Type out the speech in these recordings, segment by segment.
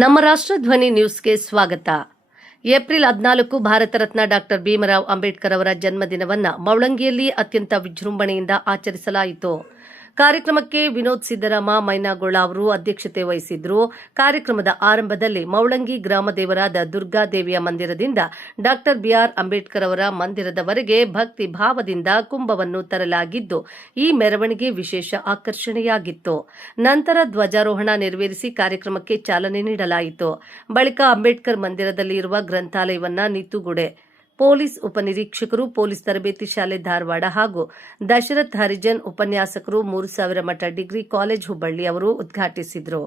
ನಮ್ಮ ರಾಷ್ಟ್ರಧ್ವನಿ ನ್ಯೂಸ್ಗೆ ಸ್ವಾಗತ. ಏಪ್ರಿಲ್ 14 ಭಾರತ ರತ್ನ ಡಾಕ್ಟರ್ ಭೀಮರಾವ್ ಅಂಬೇಡ್ಕರ್ ಅವರ ಜನ್ಮದಿನವನ್ನು ಮೌಳಂಗಿಯಲ್ಲಿ ಅತ್ಯಂತ ವಿಜೃಂಭಣೆಯಿಂದ ಆಚರಿಸಲಾಯಿತು. ಕಾರ್ಯಕ್ರಮಕ್ಕೆ ವಿನೋದ್ ಸಿದ್ದರಾಮ ಮೈನಾಗೋಳ ಅವರು ಅಧ್ಯಕ್ಷತೆ ವಹಿಸಿದ್ರು. ಕಾರ್ಯಕ್ರಮದ ಆರಂಭದಲ್ಲಿ ಮೌಳಂಗಿ ಗ್ರಾಮ ದೇವರಾದ ದುರ್ಗಾದೇವಿಯ ಮಂದಿರದಿಂದ ಡಾಕ್ಟರ್ ಬಿಆರ್ ಅಂಬೇಡ್ಕರ್ ಅವರ ಮಂದಿರದವರೆಗೆ ಭಕ್ತಿ ಭಾವದಿಂದ ಕುಂಭವನ್ನು ತರಲಾಗಿದ್ದು, ಈ ಮೆರವಣಿಗೆ ವಿಶೇಷ ಆಕರ್ಷಣೆಯಾಗಿತ್ತು. ನಂತರ ಧ್ವಜಾರೋಹಣ ನೆರವೇರಿಸಿ ಕಾರ್ಯಕ್ರಮಕ್ಕೆ ಚಾಲನೆ ನೀಡಲಾಯಿತು. ಬಳಿಕ ಅಂಬೇಡ್ಕರ್ ಮಂದಿರದಲ್ಲಿ ಇರುವ ಗ್ರಂಥಾಲಯವನ್ನ ನಿತುಗುಡೆ ಪೊಲೀಸ್ ಉಪನಿರೀಕ್ಷಕರು, ಪೊಲೀಸ್ ತರಬೇತಿ ಶಾಲೆ ಧಾರವಾಡ ಹಾಗೂ ದಶರಥ್ ಹರಿಜನ್ ಉಪನ್ಯಾಸಕರು 3000 ಮಠ ಡಿಗ್ರಿ ಕಾಲೇಜ್ ಹುಬ್ಬಳ್ಳಿ ಅವರು ಉದ್ಘಾಟಿಸಿದರು.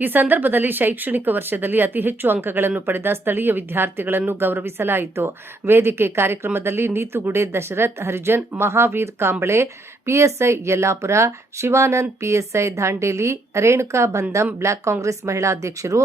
ಈ ಸಂದರ್ಭದಲ್ಲಿ ಶೈಕ್ಷಣಿಕ ವರ್ಷದಲ್ಲಿ ಅತಿ ಹೆಚ್ಚು ಅಂಕಗಳನ್ನು ಪಡೆದ ಸ್ಥಳೀಯ ವಿದ್ಯಾರ್ಥಿಗಳನ್ನು ಗೌರವಿಸಲಾಯಿತು. ವೇದಿಕೆ ಕಾರ್ಯಕ್ರಮದಲ್ಲಿ ನೀತುಗುಡೆ ದಶರಥ್ ಹರಿಜನ್, ಮಹಾವೀರ್ ಕಾಂಬಳೆ, ಪಿಎಸ್ಐ ಯಲ್ಲಾಪುರ, ಶಿವಾನಂದ್ ಪಿಎಸ್ಐ ದಾಂಡೇಲಿ, ರೇಣುಕಾ ಬಂದಂ ಬ್ಲಾಕ್ ಕಾಂಗ್ರೆಸ್ ಮಹಿಳಾ ಅಧ್ಯಕ್ಷರು,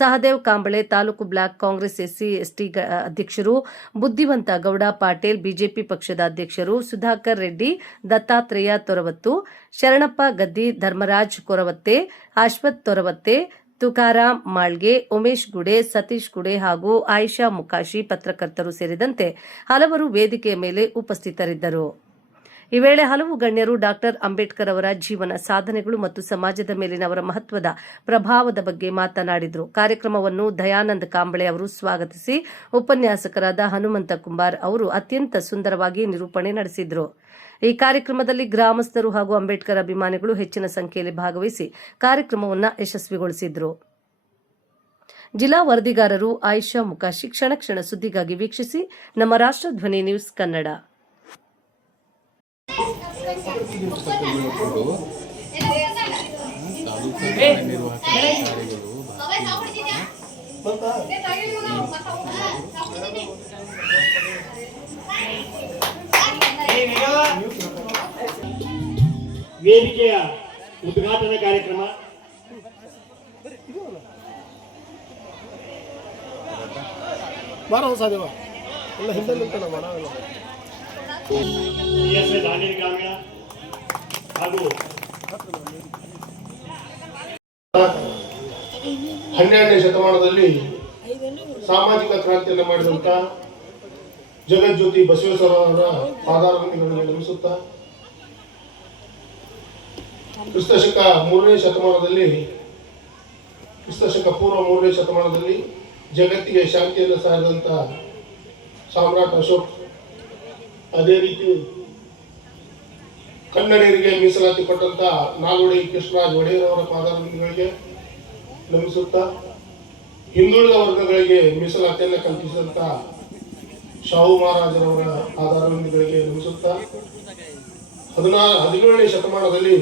ಸಹದೇವ್ ಕಾಂಬಳೆ ತಾಲೂಕು ಬ್ಲಾಕ್ ಕಾಂಗ್ರೆಸ್ ಎಸ್ಸಿ/ಎಸ್ಟಿ ಅಧ್ಯಕ್ಷರು, ಬುದ್ಧಿವಂತ ಗೌಡ ಪಾಟೀಲ್ ಬಿಜೆಪಿ ಪಕ್ಷದ ಅಧ್ಯಕ್ಷರು, ಸುಧಾಕರ್ ರೆಡ್ಡಿ, ದತ್ತಾತ್ರೇಯ ತೊರವತ್ತು, ಶರಣಪ್ಪ ಗದ್ದಿ, ಧರ್ಮರಾಜ್ ಕೊರವತ್ತೆ, ಅಶ್ವಥ್ ತೊರವತ್ತೆ, ತುಕಾರಾಮ್ ಮಾಳ್ಗೆ, ಉಮೇಶ್ ಗುಡೆ, ಸತೀಶ್ ಗುಡೆ ಹಾಗೂ ಆಯಿಷಾ ಮುಕಾಶಿ ಪತ್ರಕರ್ತರು ಸೇರಿದಂತೆ ಹಲವರು ವೇದಿಕೆಯ ಮೇಲೆ ಉಪಸ್ಥಿತರಿದ್ದರು. ಈ ವೇಳೆ ಹಲವು ಗಣ್ಯರು ಡಾಕ್ಟರ್ ಅಂಬೇಡ್ಕರ್ ಅವರ ಜೀವನ ಸಾಧನೆಗಳು ಮತ್ತು ಸಮಾಜದ ಮೇಲಿನ ಅವರ ಮಹತ್ವದ ಪ್ರಭಾವದ ಬಗ್ಗೆ ಮಾತನಾಡಿದರು. ಕಾರ್ಯಕ್ರಮವನ್ನು ದಯಾನಂದ್ ಕಾಂಬಳೆ ಅವರು ಸ್ವಾಗತಿಸಿ, ಉಪನ್ಯಾಸಕರಾದ ಹನುಮಂತ ಕುಂಬಾರ್ ಅವರು ಅತ್ಯಂತ ಸುಂದರವಾಗಿ ನಿರೂಪಣೆ ನಡೆಸಿದರು. ಈ ಕಾರ್ಯಕ್ರಮದಲ್ಲಿ ಗ್ರಾಮಸ್ಥರು ಹಾಗೂ ಅಂಬೇಡ್ಕರ್ ಅಭಿಮಾನಿಗಳು ಹೆಚ್ಚಿನ ಸಂಖ್ಯೆಯಲ್ಲಿ ಭಾಗವಹಿಸಿ ಕಾರ್ಯಕ್ರಮವನ್ನು ಯಶಸ್ವಿಗೊಳಿಸಿದರು. ಜಿಲ್ಲಾ ವರದಿಗಾರರು ಆಯಿಷಾ ಮುಕಾಶಿ. ಕ್ಷಣ ಕ್ಷಣ ಸುದ್ದಿಗಾಗಿ ವೀಕ್ಷಿಸಿ ನಮ್ಮ ರಾಷ್ಟ್ರಧ್ವನಿ ನ್ಯೂಸ್ ಕನ್ನಡ. ವೇದಿಕೆಯ ಉದ್ಘಾಟನಾ ಕಾರ್ಯಕ್ರಮ ದಾಂಡೇಲಿ ಗ್ರಾಮೀಣ ಹಾಗೂ 12ನೇ ಶತಮಾನದಲ್ಲಿ ಸಾಮಾಜಿಕ ಕ್ರಾಂತಿಯನ್ನು ಮಾಡಿದಂತ ಜಗಜ್ಯೋತಿ ಬಸವೇಶ್ವರರ ಪಾದಾರವಿಂದಗಳಿಗೆ ನಮಿಸುತ್ತಾ, ಕ್ರಿಸ್ತಶಕ 3ನೇ ಶತಮಾನದಲ್ಲಿ ಕ್ರಿಸ್ತಶಕ ಪೂರ್ವ 3ನೇ ಶತಮಾನದಲ್ಲಿ ಜಗತ್ತಿಗೆ ಶಾಂತಿಯನ್ನು ಸಾರಿದಂತ ಸಾಮ್ರಾಟ್ ಅಶೋಕ್, ಅದೇ ರೀತಿ ಕನ್ನಡಿಗರಿಗೆ ಮೀಸಲಾತಿ ಕೊಟ್ಟಂತ ನಾಲ್ವಡಿ ಕೃಷ್ಣರಾಜ ಒಡೆಯರ್ ಅವರ ಪಾದಾರವಿಂದಗಳಿಗೆ ನಮಿಸುತ್ತಾ, ಹಿಂದುಳಿದ ವರ್ಗಗಳಿಗೆ ಮೀಸಲಾತಿಯನ್ನು ಕಲ್ಪಿಸಿದಂತ ಶಾಹು ಮಹಾರಾಜರವರ ಪಾದಾರವಿಂದಗಳಿಗೆ ನಮಿಸುತ್ತಾ, 17ನೇ ಶತಮಾನದಲ್ಲಿ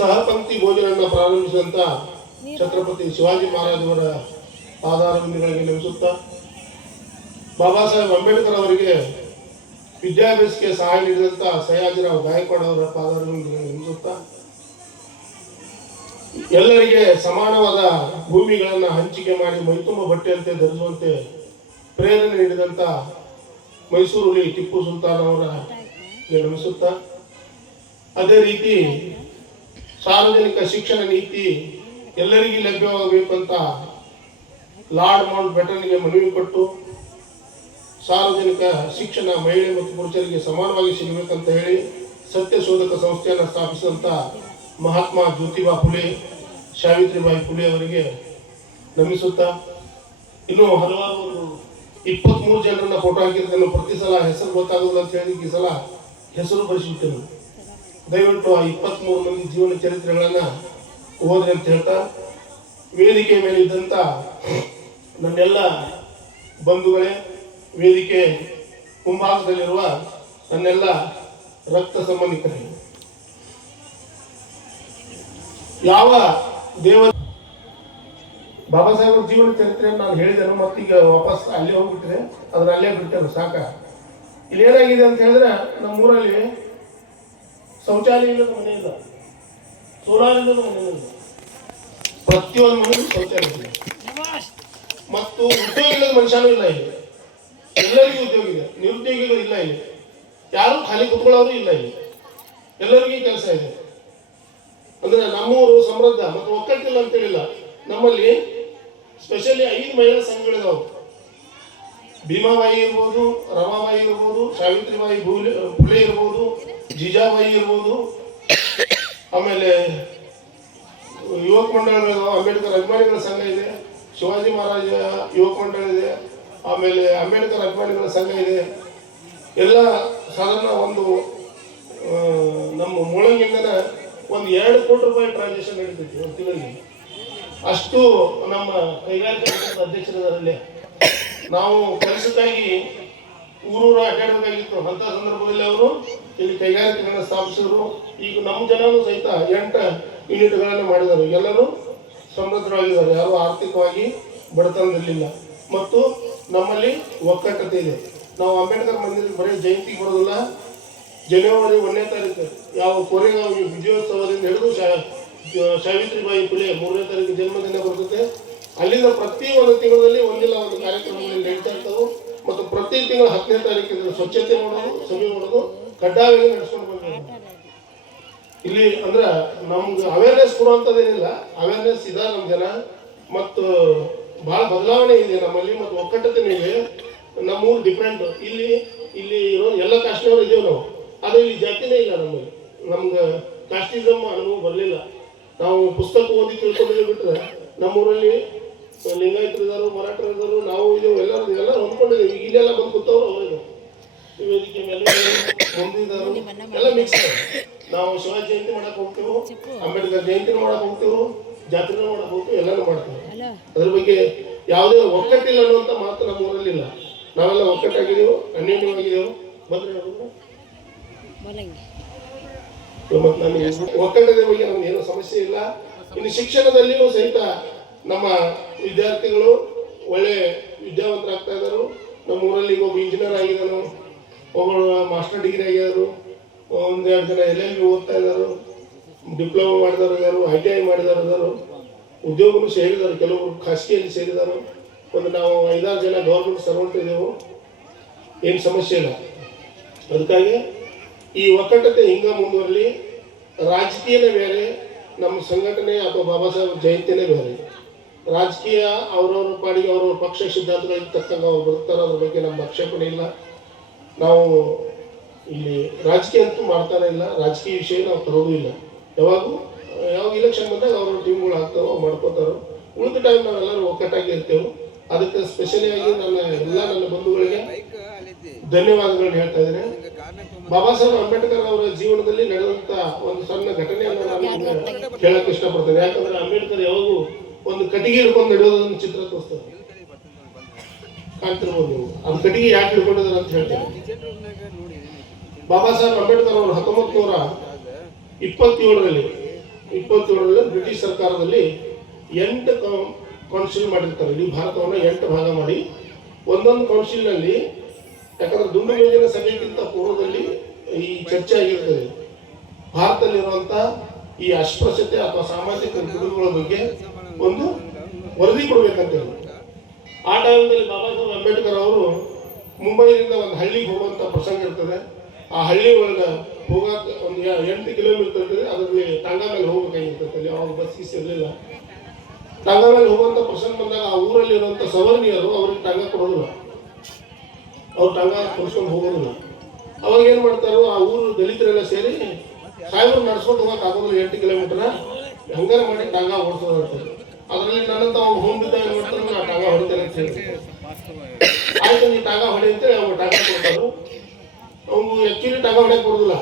ಸಹಪಂಕ್ತಿ ಭೋಜನವನ್ನು ಪ್ರಾರಂಭಿಸಿದಂತ ಛತ್ರಪತಿ ಶಿವಾಜಿ ಮಹಾರಾಜವರ ಪಾದಾರವಿಂದಗಳಿಗೆ ನಮಿಸುತ್ತಾ, ಬಾಬಾ ಸಾಹೇಬ್ ಅಂಬೇಡ್ಕರ್ ಅವರಿಗೆ ವಿದ್ಯಾಭ್ಯಾಸಕ್ಕೆ ಸಹಾಯ ನೀಡಿದಂತ ಸಯಾಜಿರಾವ್ ಗಾಯಕ್ವಾಡ್ ಅವರ ಪಾದಾರವಿಂದಗಳಿಗೆ ನಮಿಸುತ್ತಾ, ಎಲ್ಲರಿಗೆ ಸಮಾನವಾದ ಭೂಮಿಗಳನ್ನ ಹಂಚಿಕೆ ಮಾಡಿ ಮೈತುಂಬ ಬಟ್ಟೆಯಂತೆ ಧರಿಸುವಂತೆ ಪ್ರೇರಣೆ ನೀಡಿದಂತ ಮೈಸೂರು ಹುಲಿ ಟಿಪ್ಪು ಸುಲ್ತಾನ್ ಅವರಿಗೆ ನಮಿಸುತ್ತಾ, ಅದೇ ರೀತಿ ಸಾರ್ವಜನಿಕ ಶಿಕ್ಷಣ ನೀತಿ ಎಲ್ಲರಿಗೂ ಲಭ್ಯವಾಗಬೇಕು ಅಂತ ಲಾರ್ಡ್ ಮೌಂಟ್ ಬೆಟನ್ಗೆ ಮನವಿ ಕೊಟ್ಟು ಸಾರ್ವಜನಿಕ ಶಿಕ್ಷಣ ಮಹಿಳೆ ಮತ್ತು ಪುರುಷರಿಗೆ ಸಮಾನವಾಗಿ ಸಿಗಬೇಕಂತ ಹೇಳಿ ಸತ್ಯಶೋಧಕ ಸಂಸ್ಥೆಯನ್ನು ಸ್ಥಾಪಿಸಿದಂತ ಮಹಾತ್ಮ ಜ್ಯೋತಿಬಾ ಫುಲೆ, ಸಾವಿತ್ರಿಬಾಯಿ ಫುಲೆ ಅವರಿಗೆ ನಮಿಸುತ್ತಾ, ಇನ್ನು ಹಲವಾರು 23 ಜನರನ್ನ ಫೋಟೋ ಹಾಕಿದ್ದನ್ನು ಪ್ರತಿ ಸಲ ಹೆಸರು ಗೊತ್ತಾಗೋದಿಲ್ಲ ಅಂತ ಹೇಳಿ ಈ ಸಲ ಹೆಸರು ಬರೆಸಿಬಿಟ್ಟೆನು. ದಯವಿಟ್ಟು ಆ 23 ಮಂದಿ ಜೀವನ ಚರಿತ್ರೆಗಳನ್ನ ಓದ್ರಿ ಅಂತ ಹೇಳ್ತಾ, ವೇದಿಕೆ ಮೇಲೆ ಇದ್ದಂತ ನನ್ನೆಲ್ಲ ಬಂಧುಗಳೇ, ವೇದಿಕೆ ಮುಂಭಾಗದಲ್ಲಿರುವ ನನ್ನೆಲ್ಲ ರಕ್ತ ಸಂಬಂಧಿಕರೇ, ಯಾವ ದೇವ ಬಾಬಾ ಸಾಹೇಬರ ಜೀವನ ಚರಿತ್ರೆಯನ್ನು ನಾನು ಹೇಳಿದೆನು, ಮತ್ತೀಗ ವಾಪಸ್ ಅಲ್ಲೇ ಹೋಗ್ಬಿಟ್ಟಿದೆ, ಅದನ್ನ ಅಲ್ಲೇ ಬಿಡ್ತೇನೆ ಸಾಕ. ಇಲ್ಲಿ ಏನಾಗಿದೆ ಅಂತ ಹೇಳಿದ್ರೆ, ನಮ್ಮೂರಲ್ಲಿ ಶೌಚಾಲಯ ಇಲ್ಲದ ಮನೆ ಇಲ್ಲ, ಸೋಲಾರ್ ಇಲ್ಲದ ಮನೆ ಇಲ್ಲ, ಪ್ರತಿಯೊಂದು ಮನೆಯೂ ಶೌಚಾಲಯ ಇಲ್ಲ, ಮತ್ತು ಉದ್ಯೋಗ ಇಲ್ಲದ ಮನುಷ್ಯನೂ ಇಲ್ಲ. ಇಲ್ಲಿ ಎಲ್ಲರಿಗೂ ಉದ್ಯೋಗ ಇದೆ, ನಿರುದ್ಯೋಗಿಗಳು ಇಲ್ಲ. ಇಲ್ಲಿ ಯಾರು ಖಾಲಿ ಕುತ್ಕೊಳ್ಳೋರು ಇಲ್ಲ. ಇಲ್ಲಿ ಎಲ್ಲರಿಗೂ ಕೆಲಸ ಇದೆ. ಅಂದ್ರೆ ನಮ್ಮೂರು ಸಮೃದ್ಧ ಮತ್ತು ಒಕ್ಕಟ್ಟಿಲ್ಲ ಅಂತ ಹೇಳಿಲ್ಲ, ನಮ್ಮಲ್ಲಿ ಸ್ಪೆಷಲಿ 5 ಮಹಿಳಾ ಸಂಘಗಳಿದಾವೆ. ಭೀಮಾಬಾಯಿ ಇರ್ಬೋದು, ರಮಾಬಾಯಿ ಇರ್ಬೋದು, ಸಾವಿತ್ರಿಬಾಯಿ ಫುಲೆ ಇರ್ಬೋದು, ಜಿಜಾಬಾಯಿ ಇರ್ಬೋದು, ಆಮೇಲೆ ಯುವಕ ಮಂಡಳಗಳಿದಾವೆ. ಅಂಬೇಡ್ಕರ್ ಅಭಿಮಾನಿಗಳ ಸಂಘ ಇದೆ, ಶಿವಾಜಿ ಮಹಾರಾಜ ಯುವಕ ಮಂಡಳ ಇದೆ, ಆಮೇಲೆ ಅಂಬೇಡ್ಕರ್ ಅಭಿಮಾನಿಗಳ ಸಂಘ ಇದೆ. ಎಲ್ಲ ಸಾಧಾರಣ ಒಂದು ನಮ್ಮ ಮೂಲಂಗಿಂದನ ಒಂದು 2 ಕೋಟಿ ರೂಪಾಯಿ ಟ್ರಾನ್ಸಾಕ್ಷನ್ ನಡೀತೈತಿ ಒಂದು ತಿಂಗಳಿಗೆ. ಅಷ್ಟು ನಮ್ಮ ಕೈಗಾರಿಕಾ ಅಧ್ಯಕ್ಷರದಲ್ಲಿ ನಾವು ಕೆಲಸಕ್ಕಾಗಿ ಊರೂರ ಅಡ್ಡಾಡಬೇಕಾಗಿತ್ತು. ಅಂಥ ಸಂದರ್ಭದಲ್ಲಿ ಅವರು ಇಲ್ಲಿ ಕೈಗಾರಿಕೆಗಳನ್ನ ಸ್ಥಾಪಿಸಿದ್ರು. ಈಗ ನಮ್ಮ ಜನರು ಸಹಿತ 8 ಯೂನಿಟ್ಗಳನ್ನು ಮಾಡಿದರು. ಎಲ್ಲರೂ ಸಮೃದ್ಧರಾಗಿದ್ದಾರೆ, ಯಾರು ಆರ್ಥಿಕವಾಗಿ ಬಡತನದಲ್ಲಿಲ್ಲ. ಮತ್ತು ನಮ್ಮಲ್ಲಿ ಒಕ್ಕಟ್ಟತೆ ಇದೆ. ನಾವು ಅಂಬೇಡ್ಕರ್ ಮಂದಿರಕ್ಕೆ ಬರೀ ಜಯಂತಿಗೆ ಬರೋದಿಲ್ಲ, ಜನವರಿ 1ನೇ ತಾರೀಕು ಯಾವ ಕೋರೆಗಾಂವ್ ವಿಜಯೋತ್ಸವದಿಂದ ಹಿಡಿದು ಸಾವಿತ್ರಿಬಾಯಿ ಫುಲೆ 3ನೇ ತಾರೀಕು ಜನ್ಮದಿನ ಬರ್ತದೆ. ಅಲ್ಲಿಂದ ಪ್ರತಿ ಒಂದು ತಿಂಗಳಲ್ಲಿ ಒಂದಿಲ್ಲ ಒಂದು ಕಾರ್ಯಕ್ರಮಗಳಲ್ಲಿ ನಡೀತಾ ಇರ್ತವೆ. ಮತ್ತು ಪ್ರತಿ ತಿಂಗಳ 10ನೇ ತಾರೀಕಿನ ಸ್ವಚ್ಛತೆ ಮಾಡೋದು, ಸಭೆ ಮಾಡೋದು ಕಡ್ಡಾಯವಾಗಿ ನಡೆಸ್ಕೊಂಡು ಬಂದಿದ್ದೀವಿ. ಇಲ್ಲಿ ಅಂದ್ರೆ ನಮ್ಗೆ ಅವೇರ್ನೆಸ್ ಕೊಡುವಂಥದ್ದೇನಿಲ್ಲ, ಅವೇರ್ನೆಸ್ ಇದೆ ನಮ್ಮ ಜನ. ಮತ್ತು ಭಾಳ ಬದಲಾವಣೆ ಇದೆ ನಮ್ಮಲ್ಲಿ, ಮತ್ತು ಒಕ್ಕಟ್ಟತೆ ಇದೆ. ನಮ್ಮೂರು ಡಿಫ್ರೆಂಟ್. ಇಲ್ಲಿ ಇರೋ ಎಲ್ಲ ಕಾಸ್ಟ್ನವರು ಇದ್ದೇವೆ ನಾವು, ಆದರೆ ಇಲ್ಲಿ ಜಾತಿನೇ ಇಲ್ಲ ನಮ್ಮಲ್ಲಿ. ನಮ್ಗೆ ಕಾಸ್ಟಿಸಮ್ ಅನುಭವ ಬರಲಿಲ್ಲ. ನಾವು ಪುಸ್ತಕ ಓದಿ ತಿಳ್ಕೊಂಡಿದ್ದೀವಿ ಬಿಟ್ಟರೆ ನಮ್ಮೂರಲ್ಲಿ ಲಿಂಗಾಯತರು ಇದ್ದಾರೆ, ಮರಾಠರು ಇದ್ದಾರೆ, ನಾವು ಇದ್ದೇವೆ, ಎಲ್ಲರೂ ಹೊಂದ್ಕೊಂಡಿದ್ದೀವಿ. ಇಲ್ಲೆಲ್ಲ ಬಂದು ಕೂತವ್ರು ಅವರು ವೇದಿಕೆ ಮೇಲೆ ಹೊಂದಿದ್ದಾರೆ, ಎಲ್ಲ ಮಿಕ್ಸ್. ನಾವು ಶಿವಾಜಿ ಜಯಂತಿ ಮಾಡಕ್ಕೆ ಹೋಗ್ತೇವೆ, ಅಂಬೇಡ್ಕರ್ ಜಯಂತಿನೂ ಮಾಡಕ್ಕೆ ಹೋಗ್ತೇವೆ, ಜಾತ್ರೆನೂ ಮಾಡಕ್ಕೆ ಹೋಗ್ತೇವೆ, ಎಲ್ಲನೂ ಮಾಡ್ತೇವೆ. ಅದ್ರ ಬಗ್ಗೆ ಯಾವುದೇ ಒಕ್ಕಟ್ಟಿಲ್ಲ ಅನ್ನುವಂಥ ಮಾತು ನಮ್ಮ ಊರಲ್ಲಿಲ್ಲ. ನಾವೆಲ್ಲ ಒಕ್ಕಟ್ಟಾಗಿದ್ದೇವೆ, ಅನ್ಯೋನ್ಯವಾಗಿದ್ದೇವೆ. ಮತ್ತು ನಮಗೆ ಒಕ್ಕಟ್ಟದ ಬಗ್ಗೆ ನಮ್ಗೆ ಏನೂ ಸಮಸ್ಯೆ ಇಲ್ಲ. ಇನ್ನು ಶಿಕ್ಷಣದಲ್ಲಿಯೂ ಸಹಿತ ನಮ್ಮ ವಿದ್ಯಾರ್ಥಿಗಳು ಒಳ್ಳೆ ವಿದ್ಯಾವಂತರಾಗ್ತಾ ಇದ್ದಾರೆ. ನಮ್ಮ ಊರಲ್ಲಿ ಒಬ್ಬ ಇಂಜಿನಿಯರ್ ಆಗಿದ್ದಾನು, ಒಬ್ಬರು ಮಾಸ್ಟರ್ ಡಿಗ್ರಿ ಆಗಿದ್ದಾರೆ, 1-2 ಜನ LLB ಓದ್ತಾ ಇದ್ದಾರೆ, ಡಿಪ್ಲೊಮಾ ಮಾಡಿದವರು ಇದ್ದಾರೆ, ITI ಮಾಡಿದವರು ಇದ್ದಾರೆ, ಉದ್ಯೋಗನೂ ಸೇರಿದ್ದಾರೆ, ಕೆಲವರು ಖಾಸಗಿಯಲ್ಲಿ ಸೇರಿದ್ದಾರೆ. ನಾವು 5-6 ಜನ ಗೌರ್ಮೆಂಟ್ ಸರ್ವೆಂಟ್ ಇದ್ದೇವೆ, ಏನು ಸಮಸ್ಯೆ ಇಲ್ಲ. ಅದಕ್ಕಾಗಿ ಈ ಒಕ್ಕಟ್ಟತೆ ಹಿಂಗೆ ಮುಂದುವರಲಿ. ರಾಜಕೀಯನೇ ಬೇರೆ, ನಮ್ಮ ಸಂಘಟನೆ ಅಥವಾ ಬಾಬಾ ಸಾಹೇಬ್ ಜಯಂತಿನೇ ಬೇರೆ. ರಾಜಕೀಯ ಅವ್ರವ್ರ ಪಾಡಿಗೆ ಅವ್ರವ್ರ ಪಕ್ಷ ಸಿದ್ಧಾಂತಗಳಿಗೆ ತಕ್ಕಂಗೆ ಅವ್ರು ಬದುಕ್ತಾರೆ, ಅದ್ರ ಬಗ್ಗೆ ನಮ್ಮ ಆಕ್ಷೇಪಣೆ ಇಲ್ಲ. ನಾವು ಇಲ್ಲಿ ರಾಜಕೀಯ ಅಂತೂ ಮಾಡ್ತಾನೆ ಇಲ್ಲ, ರಾಜಕೀಯ ವಿಷಯ ನಾವು ತರೋದು ಇಲ್ಲ. ಯಾವಾಗ ಇಲೆಕ್ಷನ್ ಬಂದಾಗ ಅವ್ರ ಟೀಮ್ಗಳು ಹಾಕ್ತಾರೋ ಮಾಡ್ಕೋತಾರೋ. ಉಳಿದ ಟೈಮ್ ನಾವೆಲ್ಲರೂ ಒಕ್ಕಟ್ಟಾಗಿ ಇರ್ತೇವೆ. ಅದಕ್ಕೆ ಸ್ಪೆಷಲಿಯಾಗಿ ನನ್ನ ಬಂಧುಗಳಿಗೆ ಧನ್ಯವಾದಗಳನ್ನ ಹೇಳ್ತಾ ಇದ್ದೇನೆ. ಬಾಬಾ ಸಾಹೇಬ್ ಅಂಬೇಡ್ಕರ್ ಅವರ ಜೀವನದಲ್ಲಿ ನಡೆದಂತ ಒಂದು ಸಣ್ಣ ಘಟನೆಯನ್ನು ನಾನು ಹೇಳಕ್ಕೆ ಇಷ್ಟಪಡ್ತೇನೆ. ಯಾಕಂದ್ರೆ ಅಂಬೇಡ್ಕರ್ ಯಾವಾಗೂ ಒಂದು ಕಟ್ಟಿಗೆ ಹಿಡ್ಕೊಂಡು ನಡೆಯೋದನ್ನು ಚಿತ್ರ ತೋರಿಸ್ತಾರೆ, ಕಾಣ್ತಿರ್ಬೋದು ನೀವು. ಅದು ಕಟ್ಟಿಗೆ ಯಾಕೆ ಹಿಡ್ಕೊಂಡಿದ್ದಾರೆ ಅಂತ ಹೇಳ್ತಾರೆ. ಬಾಬಾ ಸಾಹೇಬ್ ಅಂಬೇಡ್ಕರ್ ಅವರು 1927ರಲ್ಲಿ ಬ್ರಿಟಿಷ್ ಸರ್ಕಾರದಲ್ಲಿ 8 ಕೌನ್ಸಿಲ್ ಮಾಡಿರ್ತಾರೆ. ಇಡೀ ಭಾರತವನ್ನು 8 ಭಾಗ ಮಾಡಿ ಒಂದೊಂದು ಕೌನ್ಸಿಲ್ನಲ್ಲಿ, ಯಾಕಂದ್ರೆ ದುಂಡು ಮೇಜಿನ ಸಭೆಗಿಂತ ಪೂರ್ವದಲ್ಲಿ ಈ ಚರ್ಚೆ ಆಗಿರ್ತದೆ, ಭಾರತದಲ್ಲಿರುವಂಥ ಈ ಅಸ್ಪೃಶ್ಯತೆ ಅಥವಾ ಸಾಮಾಜಿಕ ಪಿಡುಗುಗಳ ಬಗ್ಗೆ ಒಂದು ವರದಿ ಕೊಡಬೇಕಂತೇಳಿ. ಆ ಟೈಮ್ನಲ್ಲಿ ಬಾಬಾ ಸಾಹೇಬ್ ಅಂಬೇಡ್ಕರ್ ಅವರು ಮುಂಬೈನಿಂದ ಒಂದು ಹಳ್ಳಿಗೆ ಹೋಗುವಂಥ ಪ್ರಸಂಗ ಇರ್ತದೆ. ಆ ಹಳ್ಳಿ ಒಳಗೆ ಹೋಗಕ್ಕೆ ಒಂದು 8 ಕಿಲೋಮೀಟರ್ ಇರ್ತದೆ. ಅದರಲ್ಲಿ ಟಾಂಗಾ ಮೇಲೆ ಹೋಗ್ಬೇಕಾಗಿರ್ತದೆ. ಅವಾಗ ಬಸ್ ಗೀಸ್ ಇರಲಿಲ್ಲ. ಟಾಂಗಾ ಮೇಲೆ ಹೋಗುವಂಥ ಪ್ರಸಂಗ ಬಂದಾಗ ಆ ಊರಲ್ಲಿ ಇರುವಂಥ ಸವರ್ಣೀಯರು ಅವ್ರಿಗೆ ಟಾಂಗಾ ಕೊಡೋದಿಲ್ಲ, ಅವ್ರು ಟಾಂಗಾ ಕೊಡಿಸ್ಕೊಂಡು ಹೋಗೋದಿಲ್ಲ. ಅವಾಗ ಏನು ಮಾಡ್ತಾರೋ, ಆ ಊರು ದಲಿತರೆಲ್ಲ ಸೇರಿ ಸಾಹೇಬರು ನಡೆಸ್ಕೊಂಡು ಹೋಗಕ್ಕೆ ಆಗೋದಿಲ್ಲ 8 ಕಿಲೋಮೀಟರ್, ಹಂಗಾರೆ ಮಾಡಿ ಟಾಂಗಾ ಓಡಿಸೋದು ಇರ್ತದೆ. ಅದರಲ್ಲಿ ನನ್ನಂತ ಅವ್ರು ಹೋಗಿದ್ದಾಗ ಏನು ಮಾಡ್ತಾರೆ, ನಾ ಟಾಂಗಾ ಹೊಡಿತೇನೆ ಅಂತ ಹೇಳಿ, ಆಯ್ತು ನೀ ಟಾಂಗಾ ಹೊಡಿ ಅಂತೇಳಿ ಅವ್ರು ಟಾಂಗಾ ಕೊಡ್ತಾರೆ. ಅವ್ನು ಆ್ಯಕ್ಚುಲಿ ಟಾಂಗಾ ಹೊಡ್ಯಕ್ಕೆ ಕೊಡೋದಿಲ್ಲ.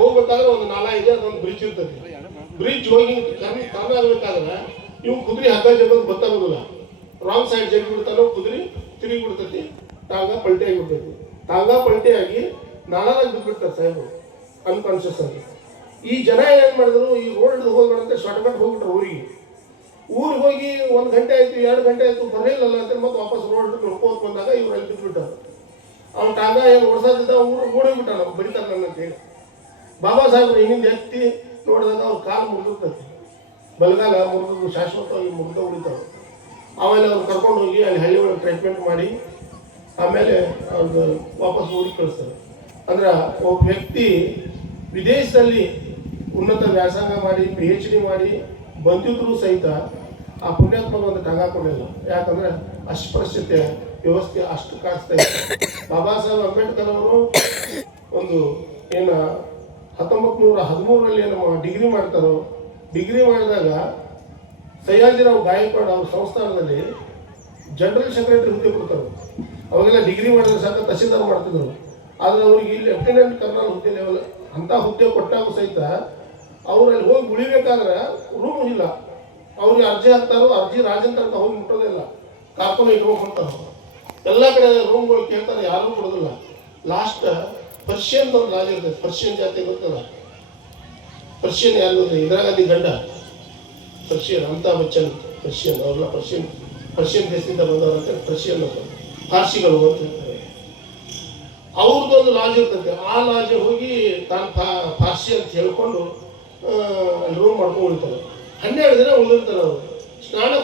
ಹೋಗ್ಬೇಕಾದ್ರೆ ಒಂದು ನಾಲಾ ಇದೆ, ಅದೊಂದು ಬ್ರಿಡ್ಜ್ ಇರ್ತದೆ. ಬ್ರಿಡ್ಜ್ ಹೋಗಿ ಕರ್ನ ಆಗ್ಬೇಕಾದ್ರೆ ಇವು ಕುದುರೆ ಹಗ್ಗ ಜಗತ್ತು ಗೊತ್ತಾಗೋದಿಲ್ಲ. ರಾಂಗ್ ಸೈಡ್ ಜಗ್ಗಿ ಬಿಡ್ತಾನೋ, ಕುದುರೆ ತಿರುಗಿ ಬಿಡ್ತೈತಿ, ಟಾಂಗಾ ಪಲ್ಟಿ ಆಗಿಬಿಡ್ತೈತಿ. ಟಾಂಗಾ ಪಲ್ಟಿ ಆಗಿ ನಾಲಾದಾಗ ಬಿಟ್ಬಿಡ್ತಾರೆ ಸಾಹೇಬರು ಅನ್ಕಾನ್ಶಿಯಸ್ ಆಗಿ. ಈ ಜನ ಏನು ಮಾಡಿದ್ರು, ಈ ರೋಡ್ ಹಿಡಿದು ಹೋಗ್ಬೇಡಂತೆ ಶಾರ್ಟ್ಕಟ್ ಹೋಗ್ಬಿಟ್ರು ಊರಿಗೆ ಹೋಗಿ 1 ಗಂಟೆ ಆಯ್ತು, 2 ಗಂಟೆ ಆಯ್ತು, ಬರಲಿಲ್ಲ ಅಂತ ಮತ್ತೆ ವಾಪಸ್ ರೋಡ್ ನೋಡ್ಕೋತ ಬಂದಾಗ ಇವ್ರು ಅಲ್ಲಿ ಬಿಟ್ಬಿಟ್ಟಾರ. ಅವ್ನು ಟಾಂಗಾ ಏನು ಓಡಿಸೋದಿದ್ದ ಓಡೋಗ್ಬಿಟ್ಟ, ನಾವು ಬರೀತಾರೆ ನನ್ನ ಅಂತ ಹೇಳಿ. ಬಾಬಾ ಸಾಹೇಬ್ರು ಹಿಂದಿಂದ ಎತ್ತಿ ನೋಡಿದಾಗ ಅವ್ರ ಕಾಲು ಮುರಿದಿರ್ತೈತಿ, ಬಲಗಾಲ ಮುರಿದು ಶಾಶ್ವತವಾಗಿ ಮುರಿದ ಉಳಿತಾವೆ. ಆಮೇಲೆ ಅವ್ರು ಕರ್ಕೊಂಡು ಹೋಗಿ ಅಲ್ಲಿ ಹಳ್ಳಿ ಒಳಗೆ ಟ್ರೀಟ್ಮೆಂಟ್ ಮಾಡಿ ಆಮೇಲೆ ಅವ್ರಿಗೆ ವಾಪಸ್ ಊರಿಗೆ ಕಳಿಸ್ತಾರೆ. ಅಂದ್ರೆ ಒಬ್ಬ ವ್ಯಕ್ತಿ ವಿದೇಶದಲ್ಲಿ ಉನ್ನತ ವ್ಯಾಸಂಗ ಮಾಡಿ PhD ಮಾಡಿ ಬಂದಿದ್ರು ಸಹಿತ ಆ ಪುಣ್ಯಾತ್ಮ ಒಂದು ಟಂಗ ಕೊಡಲಿಲ್ಲ. ಯಾಕಂದ್ರೆ ಅಸ್ಪೃಶ್ಯತೆ ವ್ಯವಸ್ಥೆ ಅಷ್ಟು ಕಾಣಿಸ್ತಾ ಇತ್ತು. ಬಾಬಾ ಸಾಹೇಬ್ ಅಂಬೇಡ್ಕರ್ ಅವರು ಒಂದು ಏನು 1913 ಏನು ಡಿಗ್ರಿ ಮಾಡ್ತಾರೋ, ಡಿಗ್ರಿ ಮಾಡಿದಾಗ ಸಯ್ಯಾಜಿರಾವ್ ಗಾಯಕ್ವಾಡ್ ಅವ್ರ ಸಂಸ್ಥಾನದಲ್ಲಿ ಜನರಲ್ ಸೆಕ್ರೆಟರಿ ಹುದ್ದೆ ಕೊಡ್ತಾರೆ. ಅವಾಗೆಲ್ಲ ಡಿಗ್ರಿ ಮಾಡಿದ್ರೆ ಸಾಕು ತಹಸೀಲ್ದಾರ್ ಮಾಡ್ತಿದ್ರು. ಆದರೆ ಅವ್ರಿಗೆ ಲೆಫ್ಟಿನೆಂಟ್ ಕರ್ನಲ್ ಹುದ್ದೆ ಲೆವೆಲ್ ಅಂಥ ಹುದ್ದೆ ಕೊಟ್ಟಾಗ ಸಹಿತ ಅವರಲ್ಲಿ ಹೋಗಿ ಉಳಿಬೇಕಾದ್ರೆ ರೂಮ್ ಇಲ್ಲ. ಅವ್ರಿಗೆ ಅರ್ಜಿ ಹಾಕ್ತಾರೋ, ಅರ್ಜಿ ರಾಜನ್ ತನಕ ಹೋಗಿ ಮುಟ್ಟೋದೇ ಇಲ್ಲ, ಕಾರ್ಕೊಂಡು ಇಟ್ಕೊಂಡು ಕೊಡ್ತಾರೆ. ಎಲ್ಲ ಕಡೆ ರೂಮ್ಗಳು ಕೇಳ್ತಾರೆ, ಯಾರೂ ಕೊಡೋದಿಲ್ಲ. ಲಾಸ್ಟ್ ಪರ್ಷಿಯನ್ ಒಂದು ರಾಜ ಇರ್ತದೆ, ಪರ್ಷಿಯನ್ ಜಾತಿ ಗೊತ್ತಲ್ಲ, ಪರ್ಷಿಯನ್ ಯಾರು ಇಂದಿರಾ ಗಾಂಧಿ ಗಂಡ ಪರ್ಷಿಯನ್, ಅಮಿತಾಬ್ ಬಚ್ಚನ್ ಪರ್ಷಿಯನ್, ಅವ್ರನ್ನ ಪರ್ಷಿಯನ್ ದೇಶದಿಂದ ಬಂದವರಂತೆ ಪರ್ಷಿಯನ್ ಫಾರ್ಸಿಗಳು ಅಂತ ಹೇಳ್ತಾರೆ. ಅವ್ರದ್ದೊಂದು ಲಾಜ್ ಇರ್ತದೆ. ಆ ಲಾಜ್ ಹೋಗಿ ತಾನು ಫಾರ್ಸಿ ಅಂತ ಹೇಳ್ಕೊಂಡು ರೂಮ್ ಮಾಡ್ಕೊಂಡು ಉಳಿತಾರೆ. 12 ದಿನ ಉಳಿದಿರ್ತಾರೆ ಅವರು. ಸ್ನಾನಕ್ಕೆ